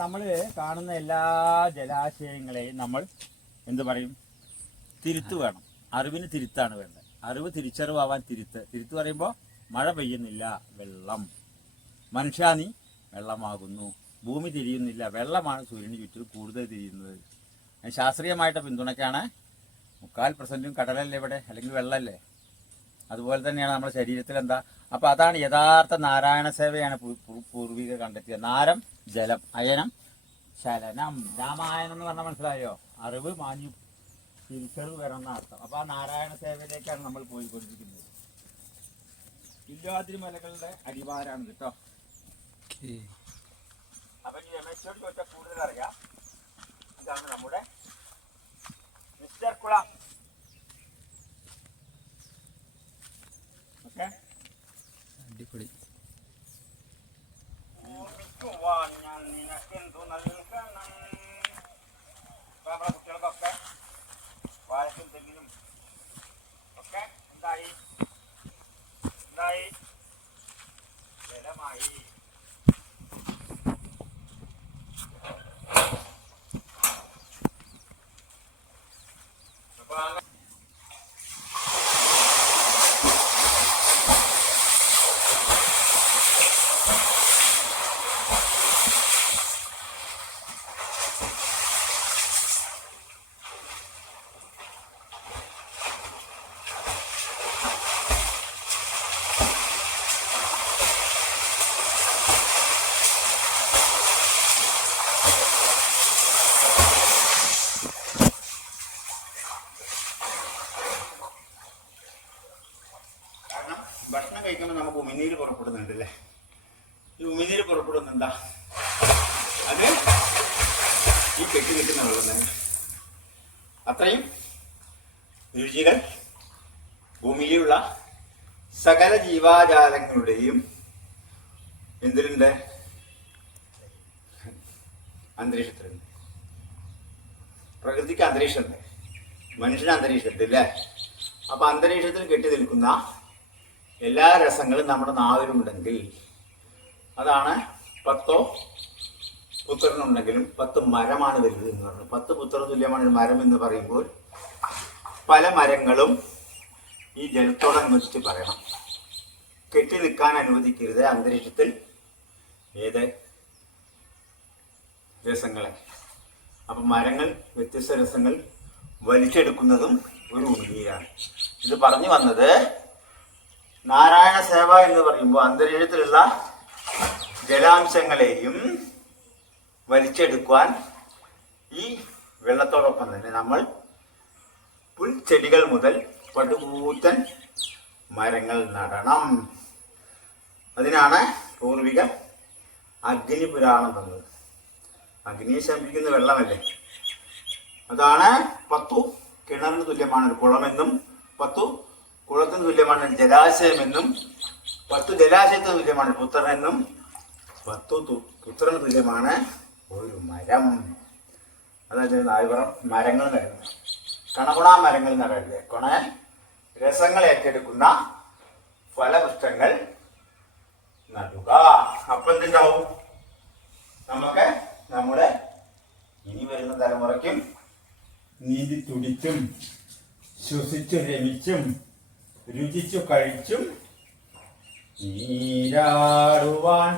നമ്മൾ കാണുന്ന എല്ലാ ജലാശയങ്ങളെയും നമ്മൾ എന്ത് പറയും? തിരുത്ത് വേണം. അറിവിന് തിരുത്താണ് വേണ്ടത്. അറിവ് തിരിച്ചറിവാവാൻ തിരുത്ത് പറയുമ്പോൾ മഴ പെയ്യുന്നില്ല, വെള്ളം. മനുഷ്യ നീ വെള്ളമാകുന്നു. ഭൂമി തിരിയുന്നില്ല, വെള്ളമാണ് സൂര്യന് ചുറ്റും കൂടുതൽ തിരിയുന്നത്. ശാസ്ത്രീയമായിട്ട് പിന്തുണയ്ക്കാണ്. 3/4% കടലല്ലേ ഇവിടെ, അല്ലെങ്കിൽ വെള്ളമല്ലേ? അതുപോലെ തന്നെയാണ് നമ്മുടെ ശരീരത്തിൽ എന്താ. അപ്പം അതാണ് യഥാർത്ഥ നാരായണ സേവയാണ് പൂർവികർ കണ്ടെത്തിയത്. നാരം ജലം, അയനം ശലനം. രാമായണം എന്ന് പറഞ്ഞാൽ മനസ്സിലായോ? അറിവ് മാഞ്ഞു തിരിച്ചറിവ് വരണമെന്ന അർത്ഥം. അപ്പം ആ നാരായണ സേവയിലേക്കാണ് നമ്മൾ പോയിക്കൊണ്ടിരിക്കുന്നത്. ഇല്ലാതിരി മലകളുടെ അടിവാരാണ് കേട്ടോ. അപ്പം ഈ രമേശോട് ചോദിച്ചാൽ കൂടുതൽ അറിയാം. ഇതാണ് നമ്മുടെ മിസ്റ്റർ കുളം. ഓക്കെ, അടിപൊളി. ഞാൻ നിനക്കെന്തു നൽകണം? നമ്മുടെ കുട്ടികൾക്കൊക്കെ വാഴക്കും തെങ്ങിനും ഒക്കെ എന്തായി ജലമായി. ഭക്ഷണം കഴിക്കുമ്പോൾ നമുക്ക് ഉമിനീര് പുറപ്പെടുന്നുണ്ടല്ലേ? ഈ ഉമിനീര് പുറപ്പെടുന്നുണ്ടാ? അത് ഈ കെട്ടി കിട്ടുന്ന വെള്ളം തന്നെ. അത്രയും രുചികൾ ഭൂമിയിലുള്ള സകല ജീവാജാലങ്ങളുടെയും എന്തിലുണ്ട്? അന്തരീക്ഷത്തിലുണ്ട്. പ്രകൃതിക്ക് അന്തരീക്ഷമുണ്ട്, മനുഷ്യന് അന്തരീക്ഷമുണ്ട് അല്ലേ? അപ്പൊ അന്തരീക്ഷത്തിൽ കെട്ടി നിൽക്കുന്ന എല്ലാ രസങ്ങളും നമ്മുടെ നാവിലുണ്ടെങ്കിൽ അതാണ് 10 പുത്രനുണ്ടെങ്കിലും 10 മരമാണ് വലുത് എന്ന് പറഞ്ഞു. 10 പുത്ര തുല്യമാണ് മരം എന്ന് പറയുമ്പോൾ പല മരങ്ങളും ഈ ജലത്തോടനുബന്ധിച്ച് പറയണം. കെട്ടി നിൽക്കാൻ അനുവദിക്കരുത് അന്തരീക്ഷത്തിൽ ഏത് രസങ്ങളെ. അപ്പം മരങ്ങൾ വ്യത്യസ്ത രസങ്ങൾ വലിച്ചെടുക്കുന്നതും ഒരു ഉമിനീരാണ്. ഇത് പറഞ്ഞു വന്നത് നാരായണ സേവ എന്ന് പറയുമ്പോൾ അന്തരീക്ഷത്തിലുള്ള ജലാംശങ്ങളെയും വലിച്ചെടുക്കുവാൻ ഈ വെള്ളത്തോടൊപ്പം തന്നെ നമ്മൾ പുൽച്ചെടികൾ മുതൽ പടുകൂറ്റൻ മരങ്ങൾ നടണം. അതിനാണ് പൂർവിക അഗ്നി പുരാണം തന്നത്. അഗ്നിയെ ശമിപ്പിക്കുന്ന വെള്ളമല്ലേ? അതാണ് 10 കിണറിന് തുല്യമാണ് ഒരു കുളമെന്നും 10 കുളത്തിന് തുല്യമാണ് ജലാശയമെന്നും 10 ജലാശയത്തിന് തുല്യമാണ് പുത്രനെന്നും 10 പുത്രന് തുല്യമാണ് ഒരു മരം. അതായത് നാലുപുറം മരങ്ങൾ നടുന്നത്. കണകുണ മരങ്ങൾ നടരുത്. കൊണ രസങ്ങൾ ഏറ്റെടുക്കുന്ന ഫലവൃക്ഷങ്ങൾ നടുക. അപ്പം എന്തുണ്ടാവും? നമുക്ക് നമ്മുടെ ഇനി വരുന്ന തലമുറയ്ക്കും നീതി തുടിച്ചും ശ്വസിച്ചു രമിച്ചും രുചിച്ചു കഴിച്ചും നീരാടുവാൻ